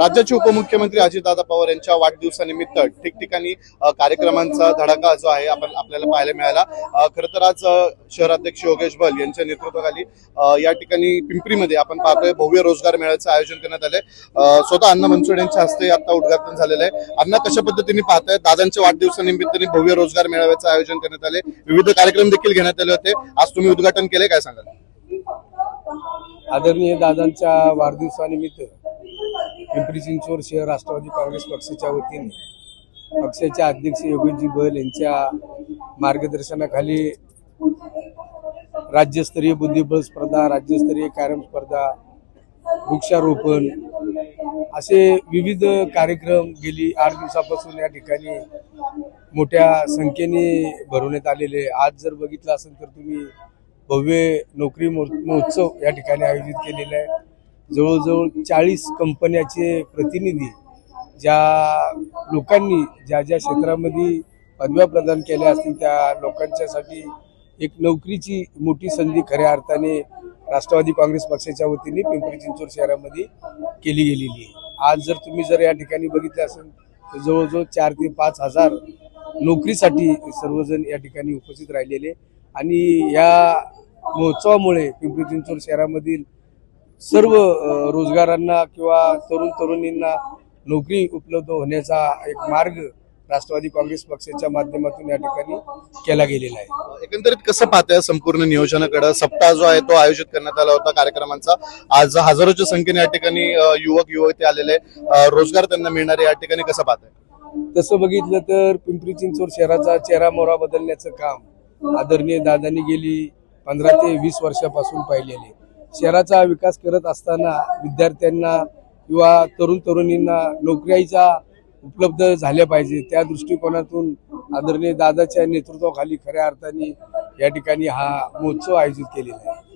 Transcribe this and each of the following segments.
राज्याचे उपमुख्यमंत्री अजितदादा पवार यांच्या वाढदिवसानिमित्त ठिकठिकाणी कार्यक्रमांचा धडाका जो आहे आपल्याला पाहायला मिळाला। खरं तर आज शहराध्यक्ष योगेश बल यांच्या नेतृत्वाखाली या ठिकाणी पिंपरीमध्ये आपण पाहतोय भव्य रोजगार मेळ्याचं आयोजन करण्यात आलंय। स्वतः अण्णा बनसोडे यांच्या हस्ते आता उद्घाटन झालेलं आहे। अण्णा कशा पद्धतीने पाहताय दादांच्या वाढदिवसानिमित्ताने भव्य रोजगार मेळाव्याचं आयोजन करण्यात आले, विविध कार्यक्रम देखील घेण्यात आले होते, आज तुम्ही उद्घाटन केले, काय सांगाल? आदरणीय दादांच्या वाढदिवसानिमित्त पिंपरी चिंचवड शहर राष्ट्रवादी काँग्रेस पक्षाच्या वतीने पक्षाचे अध्यक्ष योगेशजी बल यांच्या मार्गदर्शनाखाली राज्यस्तरीय बुद्धिबळ स्पर्धा, राज्यस्तरीय कॅरम स्पर्धा, वृक्षारोपण असे विविध कार्यक्रम गेली 8 दिवसापासून या ठिकाणी मोठ्या संख्येने भरवण्यात आलेले। आज जर बघितलं असेल तर तुम्ही भव्य नोकरी महोत्सव या ठिकाणी आयोजित केलेला आहे। जवळजवळ 40 कंपन्याचे प्रतिनिधी, ज्या लोकांनी ज्या क्षेत्रामध्ये पदव्या प्रदान केल्या असतील त्या लोकांच्यासाठी एक नोकरीची मोठी संधी खऱ्या अर्थाने राष्ट्रवादी काँग्रेस पक्षाच्या वतीने पिंपरी चिंचवड शहरामध्ये केली गेलेली आहे। आज जर या ठिकाणी बघितलं असेल तर जवळजवळ 4 ते 5 हजार नोकरीसाठी सर्वजण या ठिकाणी उपस्थित राहिलेले आणि या महोत्सवामुळे पिंपरी चिंचवड शहरामधील सर्व रोजगारांना किंवा तरुणींना नोकरी उपलब्ध होण्याचा एक मार्ग राष्ट्रवादी काँग्रेस पक्षाच्या माध्यमातून या ठिकाणी केला गेलेला आहे। एकंदरीत कसं पाहताय संपूर्ण नियोजनाकडे? सप्ताह जो आहे तो आयोजित करण्यात आला होता कार्यक्रमांचा, आज हजारोच्या संख्येने या ठिकाणी युवक युवती आलेले, रोजगार त्यांना मिळणारे, या ठिकाणी कसं पाहताय? तसं बघितलं तर पिंपरी चिंचवड शहराचा चेहरा मोहरा बदलण्याचं काम आदरणीय दादांनी गेली 15 ते 20 वर्षापासून पाहिलेले। शहराचा विकास करत असताना विद्यार्थ्यांना किंवा तरुणींना नोकऱ्याच्या उपलब्ध झाल्या पाहिजे, त्या दृष्टिकोनातून आदरणीय दादाच्या नेतृत्वाखाली खऱ्या अर्थाने या ठिकाणी हा महोत्सव आयोजित केलेला आहे।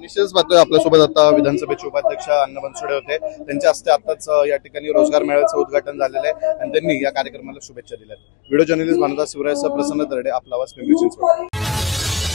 निश्चितच पाहतोय आपल्यासोबत आता विधानसभेचे उपाध्यक्ष अण्णा बनसोडे होते, त्यांच्या हस्ते आताच या ठिकाणी रोजगार मेळ्याचं उद्घाटन झालेलं आहे आणि त्यांनी या कार्यक्रमाला शुभेच्छा दिल्या। व्हिडिओ जर्नलिस्ट भानुदास शिवरायसह प्रसन्न तरडे, आपला आवाज, पिंपरी चिंचवड।